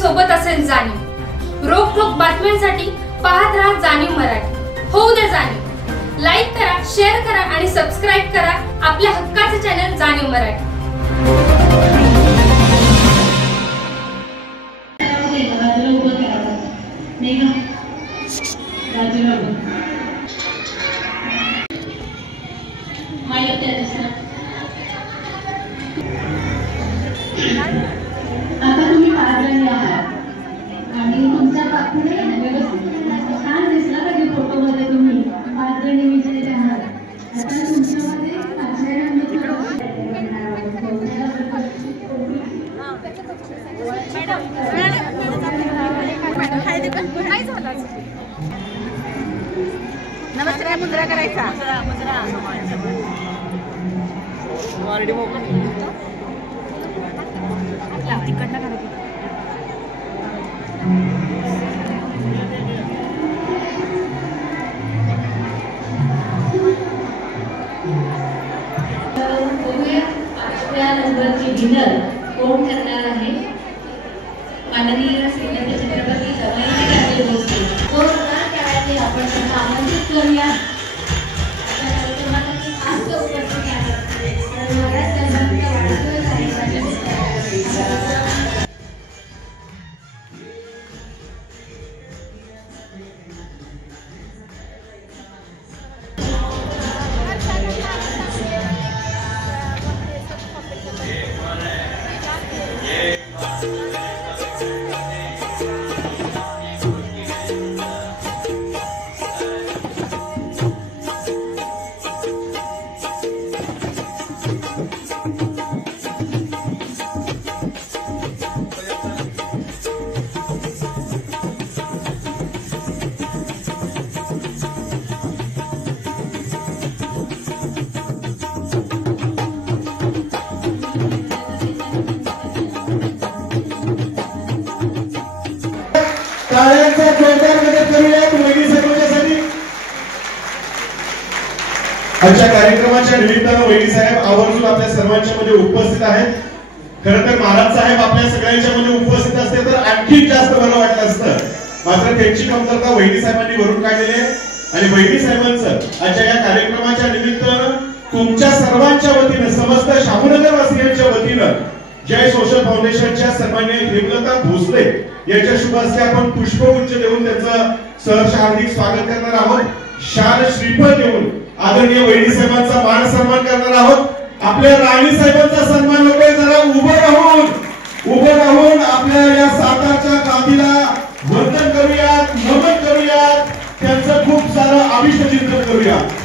सोबत असेल जाणीव। रोखोक बातम्यांसाठी पाहत राहा जाणीव मराठी। होऊ दे जाणीव। लाईक करा, शेअर करा आणि सबस्क्राइब करा आपल्या हक्काचे चॅनल जाणीव मराठी। आता तुम्ही पाहिलेले आहात आणि तुमच्या पुढे छान दिसला कधी फोटोमध्ये तुम्ही पाचजणी विजयी आहात। आता तुमच्यामध्ये नमस्कार मुद्रा करायचा नंबरची विनर कोण करणार आहे? माननीय श्रीमती छत्रपती संभाजी भोसले तो त्यावेळी आपण त्यांना आमंत्रित करूया। अशा कार्यक्रमासाठी खास उपस्थित आहेत महाराज गणपती वाडकर साहेबांच्या टाळ्यांचा जोरदार मदत करूयात वहिनी साहेबांसाठी। आजच्या कार्यक्रमाच्या निमित्तानं वहिनी साहेब आवर्जून आपल्या सर्वांच्या मध्ये उपस्थित आहेत। खरं तर महाराज साहेब आपल्या सगळ्यांच्या मध्ये उपस्थित असते तर आणखी जास्त बरं वाटलं असतं, मात्र त्यांची कमतरता वहिनी साहेबांनी भरून काढलेली आहे आणि वहिनी साहेबांचं आजच्या या कार्यक्रमाच्या निमित्तानं तुमच्या सर्वांच्या वतीनं समस्त शाहूनगर वासियांच्या वतीनं जय सोशल फाउंडेशनच्या सन्माननीय हेमलता भोसले यांच्या शुभ हस्ते आपण पुष्पगुच्छ देऊन त्यांचं सहर्ष हार्दिक स्वागत करणार आहोत। शाल श्रीफळ देऊन आदरणीय वहिनी साहेबांचा मान सन्मान करणार आहोत। आपल्या राणी साहेबांचा सन्मान होतोय, जरा उभं राहून आपल्या या सातारच्या गादीला वंदन करूयात, नमन करूयात, त्यांचं खूप सारं अभिष्ट चिंतन करूयात।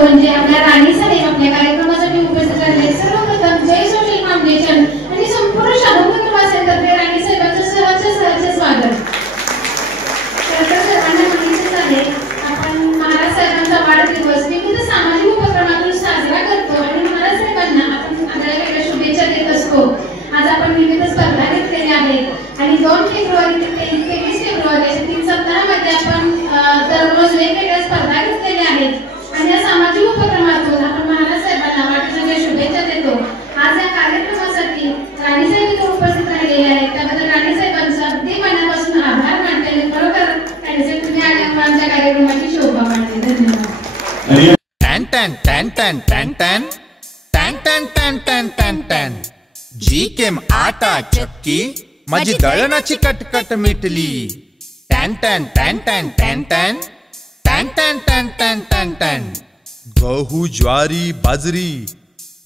म्हणजे आपल्या राणी साहेब आपल्या कार्यक्रमासाठी उपस्थित झाले। सर्वप्रथम जय सोशल फाउंडेशन आणि संपूर्ण शाहूनगर वासियांतर्फे राणी साहेबांचं सहर्ष स्वागत। सर्वांना माहितीच आहे आपण महाराज साहेबांचा वाढदिवस विविध सामाजिक उपक्रमातून साजरा करतो आणि महाराज साहेबांना आपण आगळ्या शुभेच्छा देत असतो। आज आपण विविध स्पर्धा घेतलेल्या आहेत आणि 2 फेब्रुवारी ते 23 फेब्रुवारी अशा 3 सप्ताहामध्ये आपण दररोज वेगवेगळ्या स्पर्धा घेतलेल्या आहेत आणि या सामाजिक उपक्रमातून आपण महाराज साहेबांना वाढदिवसाच्या शुभेच्छा देतो। आज या कार्यक्रमासाठी राणी साहेब इथे उपस्थित राहिलेले आहेत, त्याबद्दल राणी साहेबांचा अगदी मनापासून आभार मानते आणि खरोखर राणी साहेब तुम्ही आल्यामुळे आमच्या कार्यक्रमाची शोभा वाढते। धन्यवाद। टॅन टॅन टॅन टॅन टॅन टॅन टॅन टॅन टॅन टॅन टॅन टॅन जी केम आटा चक्की माझी दळणाची कटकट मिटली। टॅन टॅन टॅन टॅन टॅन टॅन टॅन टॅन टॅन टॅन टॅन टॅन गहू ज्वारी बाजरी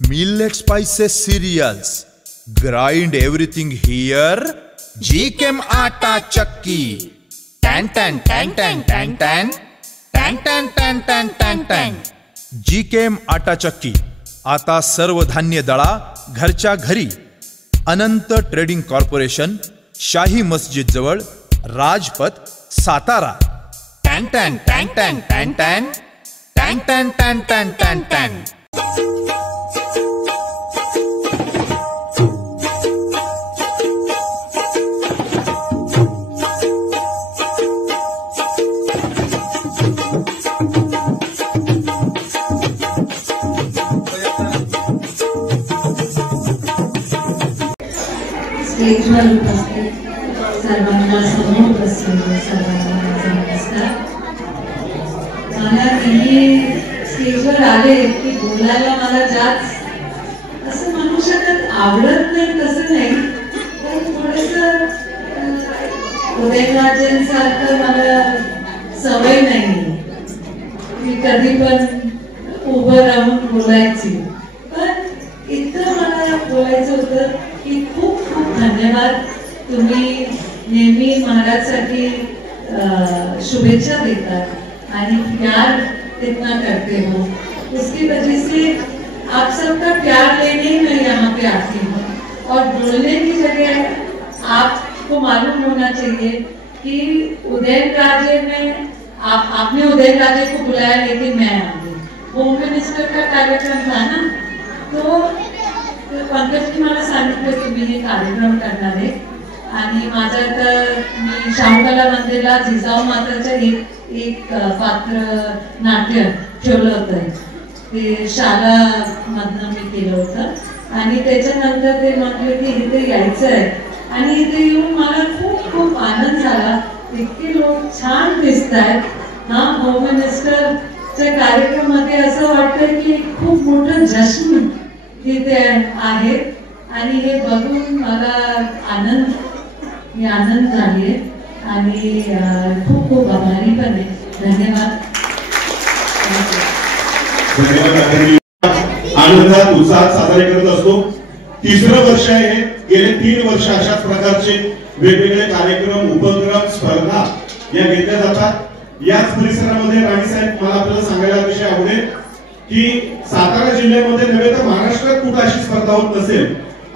millet spices cereals grind everything here जी केम आटा चक्की। टॅन टॅन टॅन टॅन टॅन टॅन टॅन टॅन टॅन टॅन टॅन टॅन जी केम आटा चक्की आता सर्व धान्य दळा घरच्या घरी। अनंत ट्रेडिंग कॉर्पोरेशन, शाही मस्जिद जवळ, राजपथ, सातारा। टॅन टॅन टॅन टॅन टॅन टॅन टॅन टॅन टॅन टॅन टॅन टॅन स्टेजवर उपस्थित सर्वांना समोर बसलेले सर्वांना माझा नमस्कार. मला नेहमी स्टेजवर आले की बोलायला मला जास्त असं म्हणू शकत आवडत नाही तसं नाही, पण थोडंसं उदयनराजेंसारखं मला सवय नाही की कधी पण उभं राहून बोलायची. पण इतकं मला बोलायचं होतं की खूप खूप धन्यवाद. तुम्ही नेहमी महाराजसाठी शुभेच्छा देतात आणि प्यार इतना करते हो, उसकी वजह से आप सबका प्यार लेने ही मैं यहाँ पे आती हूँ. और बोलने की जगह आपको मालूम होना चाहिए कि उदयनराजे में आपने उदयनराजे को बुलाया लेकिन मैं आ गई. होम मिनिस्टर का कार्यक्रम था ना, तो पंकजजी मला सांगितलं की मी हे कार्यक्रम करणार आहे आणि माझं तर मी शाहूकला मंदिरला जिजाऊ माताचं एक पात्र नाट्य ठेवलं होतं. ते शाळामधनं मी केलं होतं आणि त्याच्यानंतर ते म्हटलं की इथे यायचं आहे आणि इथे येऊन मला खूप खूप आनंद झाला. इतके लोक छान दिसत आहेत. हा होम मिनिस्टरच्या कार्यक्रमामध्ये असं वाटतं की खूप मोठं जश्न तिथे आहे आणि हे बघून मला आनंद झाली आणि खूप खूप आभारी पण आहे. धन्यवाद. आनंदात उत्साहात साजरे करत असतो. तिसरं वर्ष आहे हे. गेले 3 वर्ष अशाच प्रकारचे वेगवेगळे कार्यक्रम उपक्रम स्पर्धा या घेतल्या जातात. याच परिसरामध्ये राणीसाहेब मला आपल्याला सांगायला अतिशय आवडेल की सातारा जिल्ह्यामध्ये नव्हे तर महाराष्ट्रात कुठं अशी स्पर्धा होत नसेल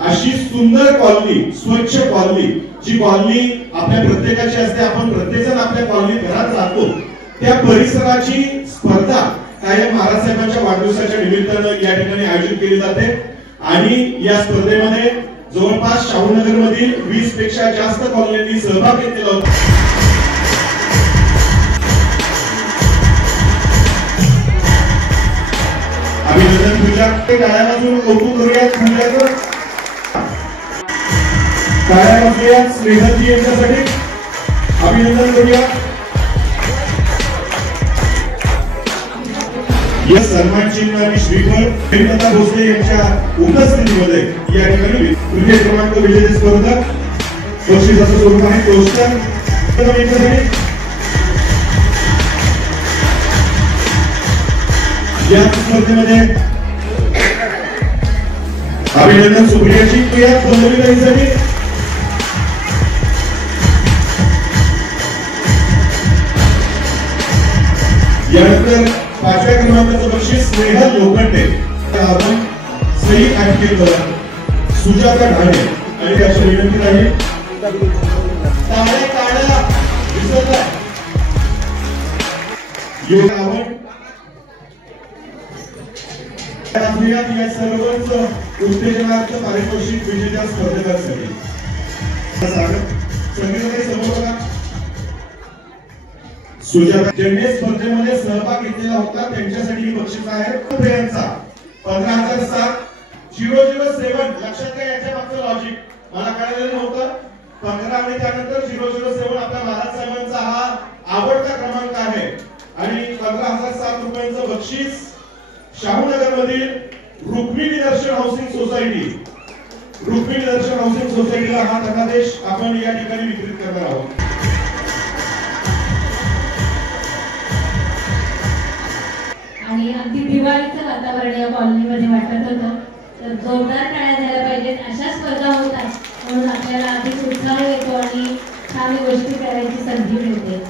अशी सुंदर कॉलनी, स्वच्छ कॉलनी, जी कॉलनी आपल्या प्रत्येकाची असते. आपण प्रत्येकजण आपल्या कॉलनीत घरात जातो. त्या परिसराची स्पर्धा कायम महाराज साहेबांच्या वाढदिवसाच्या निमित्तानं या ठिकाणी आयोजित केली जाते आणि या स्पर्धेमध्ये जवळपास शाहूनगर मधील 20 पेक्षा जास्त कॉलनींनी सहभाग घेतलेला होता. अभिनंदन. पूजा टाळ्या वाजवून कौतुक करूयात. पूजाचं टाळ्या वाजवूयात. स्नेहलजी यांच्यासाठी अभिनंदन करूया. या सन्मान चिन्ह आणि श्रीफळ प्रेमलता भोसले यांच्या उपस्थितीमध्ये या ठिकाणी तृतीय क्रमांक विजेते स्पर्धक बक्षिसाचं स्वरूप आहे पोस्टर. या स्पर्धेमध्ये अभिनंदन सुप्रियाची क्रिया बनवली. यानंतर 5व्या क्रमांकाचं बक्षीस स्नेहल लोखंडे, आपण सई आटकेकर, सुजाता ढाणे आणि अशी विनंती आहे. टाळ्या टाळ्या दिसत आहे. या सर्वच उत्तेजनार्थ पारितोषिक विजेत्या स्पर्धकांसाठी संगीतामध्ये समोर बघा. सुजाता ज्यांनी स्पर्धेमध्ये सहभाग घेतलेला होता त्यांच्यासाठी ही बक्षीस आहे. प्रियांचा 15,007 007. लक्षात घ्या याच्या मागचं लॉजिक मला कळलेलं नव्हतं. 15 आणि त्यानंतर 007 आपल्या महाराज साहेबांचा हा आवडता क्रमांक आहे आणि 15,007 रुपयांचं बक्षीस शाहूनगर मधील रुक्मिणी दर्शन हाऊसिंग सोसायटी, रुक्मिणी दर्शन हाऊसिंग सोसायटीला हा धनादेश आपण या ठिकाणी वितरित करणार आहोत. आणि अगदी दिवाळीचं वातावरण या कॉलनीमध्ये वाटत होतं. तर जोरदार टाळ्या झाल्या पाहिजेत. अशा स्पर्धा होतात म्हणून आपल्याला अधिक उत्साह येतो आणि छान गोष्टी करायची संधी मिळते.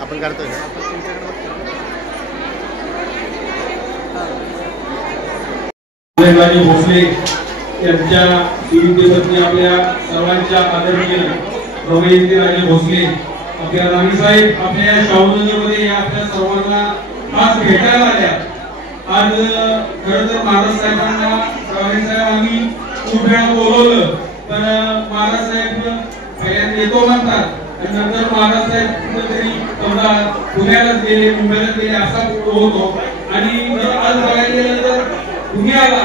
आपण करतोय राणी भोसले यांच्या सुविद्य पत्नी आपल्या सर्वांच्या आदरणीय रमेशजी राजे भोसले आपल्या राणीसाहेब आपल्या शाहूनगरमध्ये या आपल्या सर्वांना खास भेटायला आल्या. आज खरं तर महाराज साहेबांना राणीसाहेब आम्ही खूप वेळा बोलवलं पण महाराज साहेब पहिल्यांदा येतो म्हणतात आणि नंतर महाराज साहेब कुठेतरी समजा पुण्यालाच गेले, मुंबईलाच गेले असा होतो आणि आज बघायला गेलं तर पुण्याला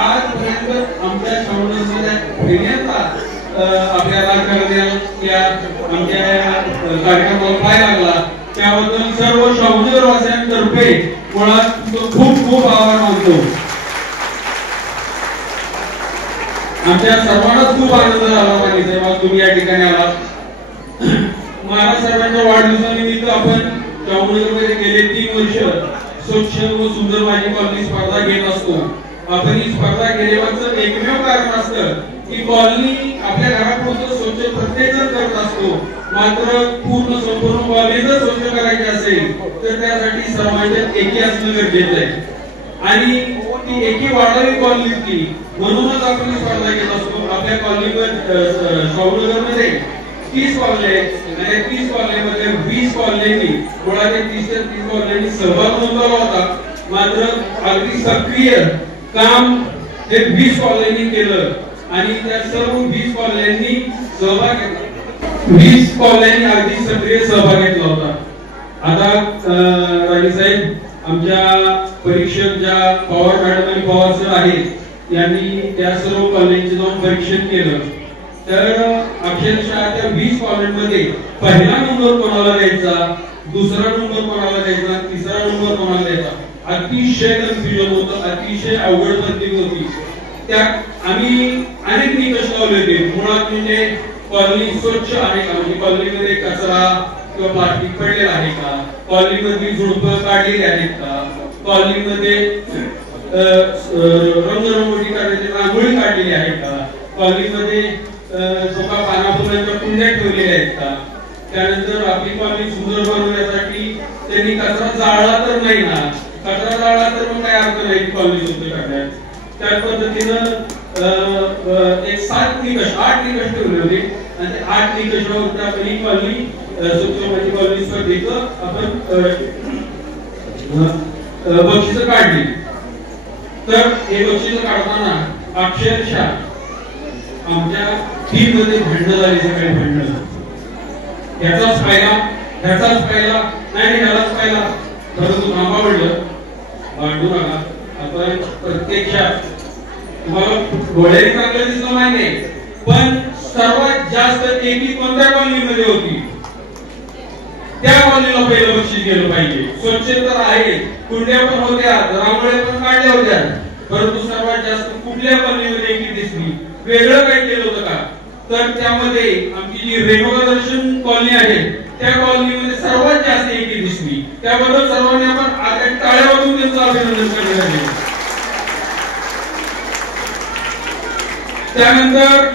आजपर्यंत आमच्या शावणमध्ये पहिल्यांदा आपल्याला करण्यात आमच्या कार्यक्रमाला पाय लागला, त्याबद्दल सर्व शावणेर वासियांतर्फे मुळात खूप खूप आभार मानतो. आमच्या सर्वांनाच खूप आनंद झाला पाहिजे साहेब तुम्ही या ठिकाणी आलात. महाराज साहेबांच्या वाढदिवसानिमित्त आपण शावणेरमध्ये गेले 3 वर्ष स्वच्छ व सुंदर माझी कॉलनी स्पर्धा घेत असतो. आपण ही स्पर्धा केल्याचं एकमेव कारण असतं की कॉलनी आपल्या घरापुरतं स्वच्छ प्रत्येक जण करत असतो, मात्र पूर्ण संपूर्ण कॉलनी जर स्वच्छ करायची असेल तर त्यासाठी सर्वांच्यात एकी असणं गरजेचं आहे आणि ती एकी वाढावी कॉलनीतली, म्हणूनच आपण स्पर्धा घेत असतो. आपल्या कॉलनीमध्ये शावणेरमध्ये 30 कॉलनी आहेत आणि 30 कॉलनीमध्ये 20 कॉलनींनी मुळात 30 ते 30 कॉलनींनी सहभाग नोंदवला होता, मात्र अगदी सक्रिय काम हे 20 कॉलनींनी केलं आणि त्या सर्व 20 कॉलनींनी सहभाग घेतला. 20 कॉलनींनी अगदी सक्रिय सहभाग घेतला होता. आता राणी साहेब आमच्या परीक्षक ज्या पवार मॅडम आणि पवार सर आहेत यांनी त्या सर्व कॉलनीचे जाऊन परीक्षण केलं, तर अक्षरशः त्या 20 कॉलनीमध्ये पहिला नंबर कोणाला द्यायचा, दुसरा नंबर कोणाला द्यायचा, तिसरा नंबर कोणाला द्यायचा, अतिशय कन्फ्युजन होतं, अतिशय अवघड पद्धती होती. त्या आम्ही अनेक निकष लावले होते. मुळात म्हणजे कॉलनी स्वच्छ आहे का, म्हणजे कॉलनीमध्ये कचरा किंवा प्लास्टिक पडलेलं आहे का, कॉलनीमधली झुडपं काढलेली आहेत का, कॉलनीमध्ये रंगरंगोटी करण्याची रांगोळी काढलेली आहे का, कॉलनीमध्ये स्वतः पानाफुलांच्या कुंड्या ठेवलेल्या आहेत का, त्यानंतर आपली कॉलनी सुंदर बनवण्यासाठी त्यांनी कचरा जाळला तर नाही ना, कचरा जाळला तर मग काय अर्थ नाही कॉलनी स्वच्छ करण्यात. त्याच पद्धतीनं एक 8 निकष ठेवले होते आणि ते 8 निकषावर आपण ही कॉलनी स्वच्छ माझी कॉलनी स्पर्धेचं आपण बक्षिसं काढली. तर हे बक्षिसं काढताना अक्षरशः आमच्या टीम मध्ये भांडणं झाली, सगळे भांडणं, ह्याचाच पाहिला नाही ह्यालाच पाहिला, परंतु थांबा म्हणलं, भांडू नका. आपण प्रत्यक्षात तुम्हाला घोड्याने चांगलं दिसलं माहिती आहे, पण सर्वात जास्त एकी कोणत्या कॉलनीमध्ये होती त्या कॉलनीला पहिलं बक्षीस गेलं पाहिजे. स्वच्छ तर आहे, कुंड्या पण होत्या, रांगोळ्या पण काढल्या होत्या, परंतु सर्वात जास्त कुठल्या कॉलनीमध्ये एकी दिसली, वेगळं काही केलं होतं का, तर त्यामध्ये आमची जी रेणुका दर्शन कॉलनी आहे त्या कॉलनीमध्ये सर्वात जास्त एकी दिसली. त्याबद्दल सर्वांनी आपण आज टाळ्या वाजवून त्यांचं अभिनंदन करण्यात आले. त्यानंतर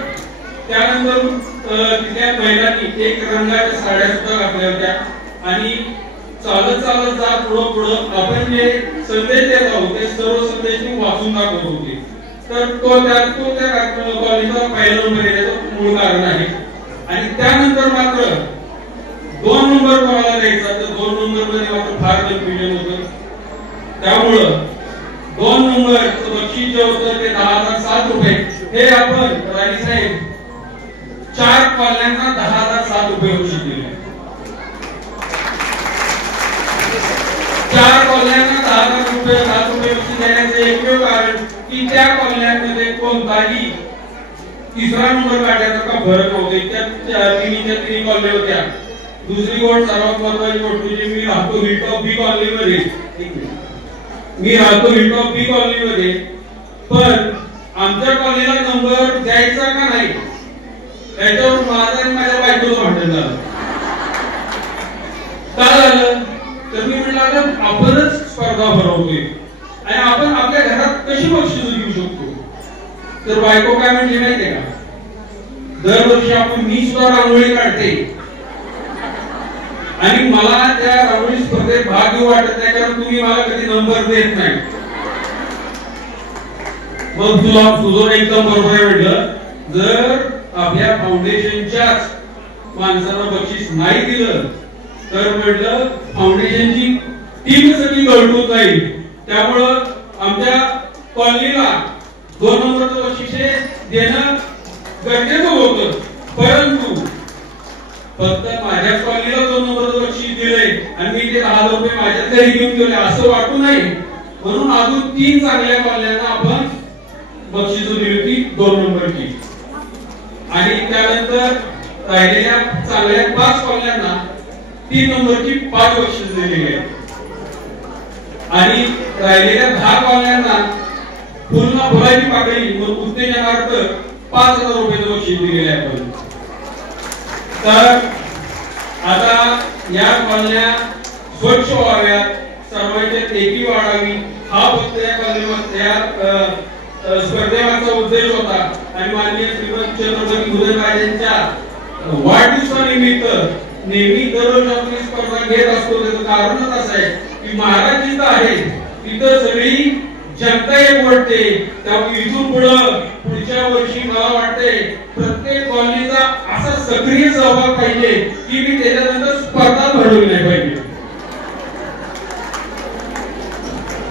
तिथल्या महिलांनी एक रंगाच्या साड्या सुद्धा घातल्या होत्या आणि चालत जात पुढं आपण जे संदेश देत आहोत ते सर्व संदेश वाचून दाखवत होते. तर तो त्या कॉलनीचा पहिला नंबर येण्याचं मूळ कारण आहे. आणि त्यानंतर मात्र 2 नंबर कोणाला द्यायचा, तर 2 नंबर मध्ये मात्र फार कन्फ्युजन होतं. त्यामुळं 2 नंबरचं बक्षीस जे होतं ते 10,007 रुपये, हे आपण राणी साहेब 4 कॉलन्यांना 10,007 रुपये बक्षीस दिले. 4 कॉलन्यांना 10,000 रुपये बक्षीस देण्याचे एकमेव कारण की त्या कॉलन्यांमध्ये कोणताही तिसरा नंबर काढण्यासारखा फरक नव्हता. त्या तिन्ही कॉलनी होत्या. दुसरी गोष्ट, सर्वात महत्वाची गोष्ट म्हणजे मी राहतो हिलटॉप बी कॉलनीमध्ये, पण आमच्या कॉलनीला नंबर द्यायचा का नाही याच्यावर माझा आणि माझ्या बायकोचं भांडण झालं. काय झालं तर मी म्हटलं आपणच स्पर्धा भरवतोय आणि आपण आपल्या घरात कशी बक्षीस घेऊ शकतो. तर बायको काय म्हणजे माहितीये का, दरवर्षी आपण मी सुद्धा रांगोळी काढते आणि मला त्या रांगोळी स्पर्धेत भाग घेऊ वाटत नाही कारण तुम्ही मला कधी नंबर देत नाही. मग तुझं एकदम बरोबर आहे म्हटलं, जर आपल्या फाउंडेशनच्याच माणसाला बक्षीस नाही दिलं तर म्हटलं फाउंडेशनची टीम सगळी गळून जाईल. त्यामुळं आमच्या कॉलनीला 2 नंबरचं बक्षीस देणं गरजेचं होतं, परंतु फक्त माझ्या कॉलनीला 2 नंबरचं बक्षीस दिलंय आणि मी ते 10,000 रुपये माझ्या घरी घेऊन गेले असं वाटू नये म्हणून अजून 3 चांगल्या कॉलन्यांना आपण बक्षीस दिली होती 2 नंबरची. आणि त्यानंतर राहिलेल्या चांगल्या 5 कॉलन्यांना 3 नंबरची 5 बक्षीस दिलेली आहे. आणि राहिलेल्या 10 कॉलन्यांना पूर्ण फुलाची पाकळी उत्तेजनार्थ 5,000 रुपयाचं बक्षीस दिलेले आहे आपण. तर आता या कॉलन्या स्वच्छ व्हाव्यात, सर्वांच्यात एकी वाढावी हा फक्त या कॉलनीमध्ये स्पर्धेमागचा उद्देश होता. आणि माननीय श्रीमंत छत्रपती उदयनराजेंच्या वाढदिवसानिमित्त नेहमी दररोज आपण स्पर्धा घेत असतो. त्याचं कारणच असं आहे की महाराज जिथं आहे तिथं सगळी जनता एक वाटते. त्यामुळे इथून पुढच्या वर्षी मला वाटते प्रत्येक कॉलनीचा असा सक्रिय सहभाग पाहिजे की मी त्याच्यानंतर स्पर्धा भरवली नाही पाहिजे.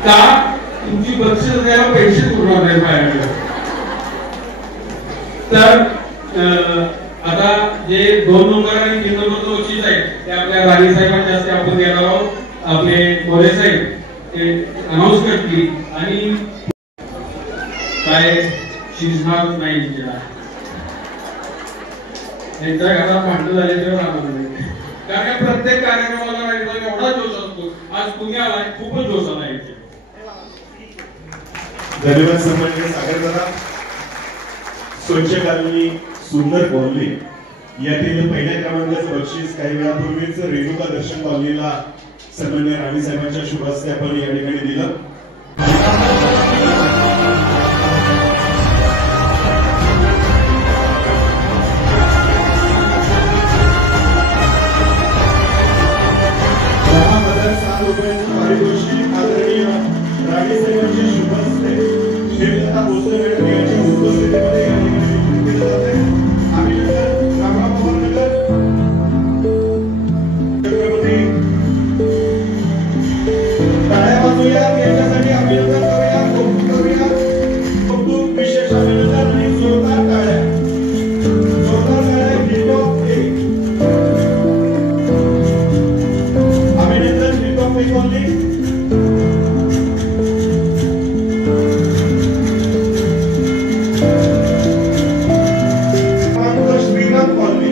का तुमची बक्षीस द्यायला पैसे पुरवणार नाही माझ्याकडे. तर आता जे 2 नंबर आणि 3 नंबरचं बक्षीस आहे ते आपल्या राणी साहेबांच्या हस्ते आपण देणार आहोत. आपले मोरे साहेब ते अनाउन्स करतील. आणि काय शिजणार नाही त्यांच्या घरात भांडण झाले तेव्हा कारण प्रत्येक कार्यक्रमाला एवढा जोश असतो. आज पुण्याला खूपच जोश आला आहे. धन्यवाद सन्माननीय सागर दादा. स्वच्छ कॉलनी सुंदर कॉलनी यातील पहिल्या क्रमांकाचं बक्षीस काही वेळापूर्वीच रेणुका दर्शन कॉलनीला सन्माननीय राणी साहेबांच्या शुभ हस्ते आपण या ठिकाणी दिलं. ₹10,007 पारितोषिक आदरणीय राणी साहेबांच्या शुभ हस्ते हे आता उपस्थितीमध्ये या ठिकाणी दिलं जाते. आम्ही रामराव पवार नगर छत्रपती टाळ्या वाजवूया यांच्यासाठी अभिनंदन करूया. कौतुक करूया. कौतुक विशेष अभिनंदन आणि जोरदार टाळ्या. अभिनंदन हिटॉप कॉलनी. श्रीराम कॉलनी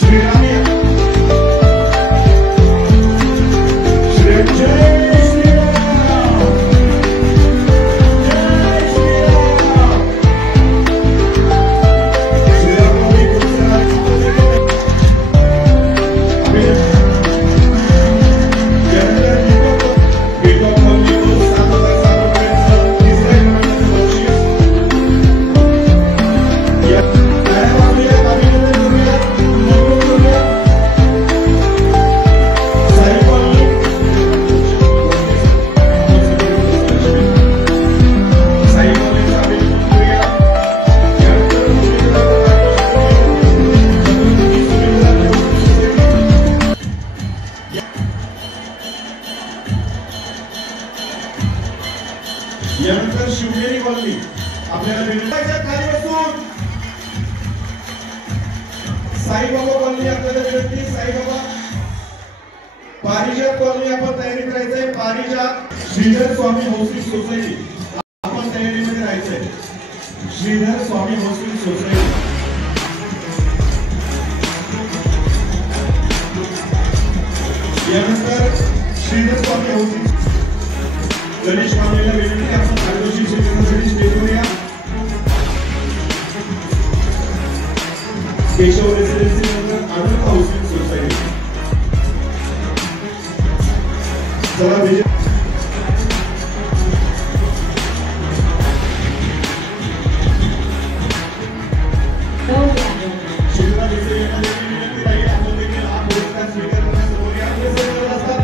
श्रीराम यानंतर शिवनेरी कॉलनी आपल्याला विनंतीच्या खाली बसून साईबाबा कॉलनी आपल्याला विनंती. साईबाबा पारिजात कॉलनी आपण तयारी करायचंय. पारिजात श्रीधर स्वामी हाऊसिंग सोसायटी आपण तयारीमध्ये राहायचंय. श्रीधर स्वामी हाऊसिंग सोसायटी यानंतर श्रीधर स्वामी हाऊसिंग गणेश मामेला विनंती आपण पारितोषिक स्वीकारण्यासाठी स्टेजवर या. केशव रेसिडेन्सी नंतर आनंद हाऊसिंग सोसायटी. चला विजय शिवना विजय आपण देखील हा पुरस्कार स्वीकारण्यासमोर या.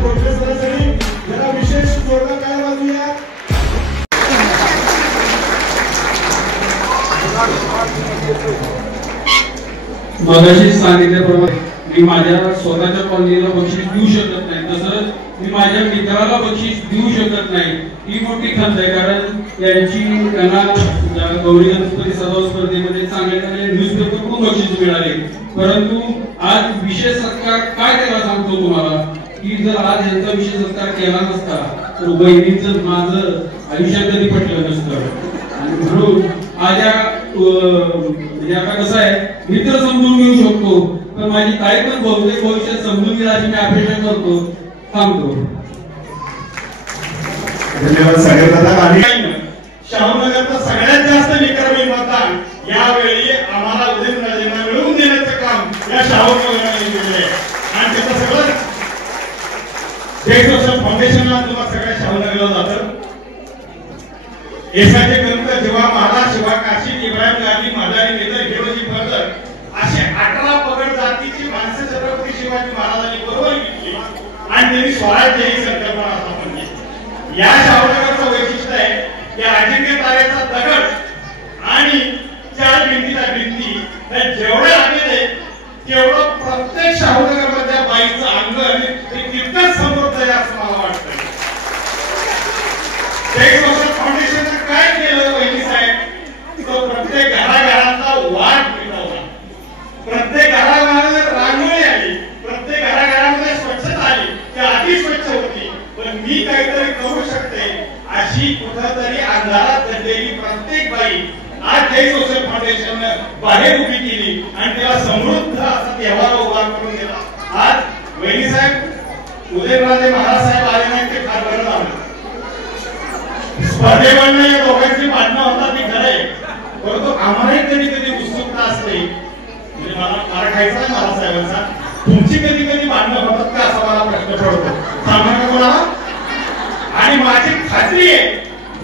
प्रोफेसरांसाठी जरा विशेष जोरदार टाळ्या वाजवूया. मगाशी सांगितल्याप्रमाणे मी माझ्या स्वतःच्या कॉलनीला बक्षीस देऊ शकत नाही, तसंच मी माझ्या मित्राला बक्षीस देऊ शकत नाही. ही मोठी खंत आहे, कारण त्यांना गौरी गणपती सभाव स्पर्धेमध्ये चांगले न्यूजपेपरकडून बक्षीस मिळाले. परंतु आज विशेष सत्कार काय त्याला सांगतो तुम्हाला की जर आज यांचा विशेष सत्कार केला नसता तर बहिणीचं माझं आयुष्यात कधी पटलं नसतं. म्हणून आज आता कसं आहे मित्र समजून घेऊ शकतो पण माझी ताई पण बहुतेक भविष्यात समजून घेईल अशी मी अपेक्षा करतो. थांबतो. धन्यवाद सागर दादा. आणि शाहूनगरचा सगळ्यात जास्त विक्रमी मतदान यावेळी आम्हाला उदयनराजेंना मिळवून देण्याचं काम या शाहूनगराने केले आणि त्याचं सगळं जय सोशल फाउंडेशनला तुम्हाला सगळ्या शाहूनगरला जातं. एसाचे ग्रंथ जेव्हा महाराज शिवा काशी इब्राहिम गांधी मादारी नेतर हिरोजी फरदर असे 18 पगड जातीची माणसं छत्रपती शिवाजी महाराजांनी बरोबर घेतली आणि त्यांनी स्वराज्य ही संकल्पना स्थापन केली. या शाहूनगरचं वैशिष्ट्य आहे की अजिंक्य तारेचा दगड आणि 4 भिंतीच्या भिंती जेवढे आलेले तेवढं प्रत्येक शाहूनगर मधल्या बाईचं अंगण हे तितकंच समृद्ध आहे असं मला वाटतं. जय सोशल फाउंडेशनने काय केलं वहिनी साहेब, तो प्रत्येक घराघरातला वाट मिटवला. प्रत्येक घराघरामध्ये रांगोळी आली, प्रत्येक घराघरामध्ये स्वच्छता आली. ती आधी स्वच्छ होती पण मी काहीतरी करू शकते अशी कुठेतरी अंधारात दडलेली प्रत्येक बाई आज जय सोशल फाउंडेशनने बाहेर उभी केली आणि त्याला समृद्ध असा देवाला उभा करून दिला. आज वहिनी साहेब उदयनराजे महाराज साहेब आले नाही ते फार बरं झालं. स्पर्धेवरनं या दोघांची भांडणं होतात ती खरं आहे परंतु आम्हालाही कधी कधी उत्सुकता असते. म्हणजे मला फार खायचा आहे महाराज साहेबांचा, तुमची कधी कधी भांडणं होतात का असा मला प्रश्न पडतो. सांगा का कोणाला? आणि माझी खात्री आहे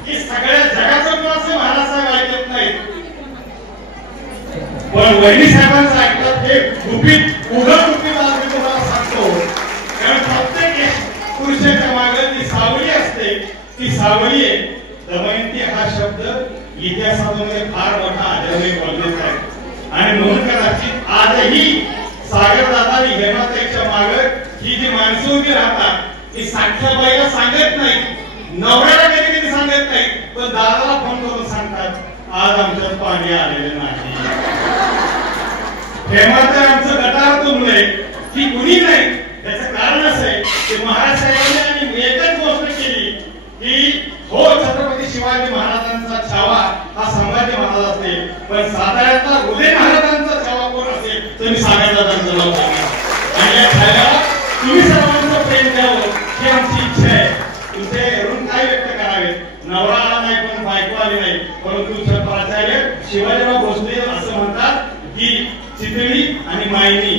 की सगळ्या जगाचं कोणाचं महाराज साहेब ऐकत नाहीत पण वहिनी साहेबांचं ऐकतात हे गुपित उघड गुपित आज मी तुम्हाला सांगतो. कारण प्रत्येक पुरुषाच्या मागे ती सावली असते. ती सावली आहे. दमयंती हा शब्द इतिहासामध्ये फार मोठा आदरणीय बोललेला आहे आणि म्हणून कदाचित आजही सागर दादा आणि हेमाताईच्या मागे ही जी माणसं उभी राहतात ती साक्षाबाईला सांगत नाही, नवऱ्याला कधी कधी सांगत नाही पण दादाला फोन करून सांगतात आज आमच्यात पाणी आलेलं नाही. हेमाताई आमचं गटार तुंबलंय ती कुणी नाही. त्याचं कारण असं आहे की महाराज साहेबांनी एकच गोष्ट केली की हो छत्रपती शिवाजी महाराजांचा छावा हा संभाजी महाराज असेल पण साताऱ्यातला उदय महाराजांचा छावा कोण असेल तर मी सागरदादांचं नाव सांगणार आणि या छाव्याला तुम्ही सर्वांचं प्रेम द्यावं ही आमची इच्छा आहे. तुमचे ऋण काय व्यक्त करावे. नवरा आला नाही पण बायको आली नाही परंतु प्राचार्य शिवाजीराव भोसले असं म्हणतात की चितळी आणि मायनी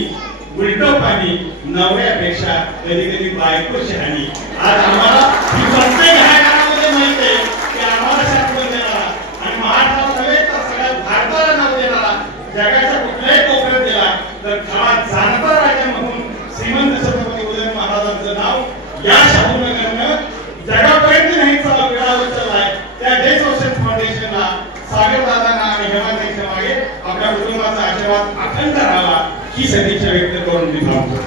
उलटं पाणी नवऱ्यापेक्षा कधी कधी बायको शहाणी. आज आम्हाला प्रत्येक घराघरामध्ये माहिती आहे की आम्हाला शास्त्र देणारा आणि महाराष्ट्राला नव्हे तर सगळ्या भारताला नाव देणारा जगाच्या कुठल्याही कोपऱ्यात दिला तर काळात जाणता राजा म्हणून श्रीमंत छत्रपती उदयन महाराजांचं नाव या शाहूनगरनं जगापर्यंत न्यायचा वेळा उचललाय. त्या जय सोशल फाउंडेशनला सागर दादांना आणि हेमाताईच्या मागे आपल्या कुटुंबाचा आशीर्वाद अखंड राहावा ही सदिच्छा व्यक्त करून मी थांबतो.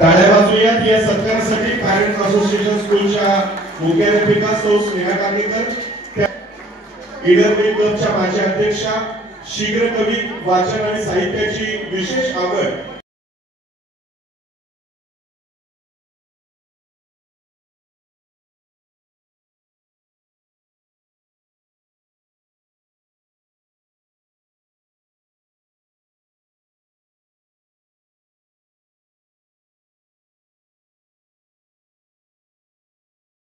टाळ्या वाजवूयात या सत्कारासाठी पॅरेंट्स असोसिएशन स्कूलच्या मुख्याध्यापिका सौ स्नेहा कांदेकर, ईडब्ल्यू क्लबच्या माजी अध्यक्षा, शीघ्र कवी वाचन आणि साहित्याची विशेष आवड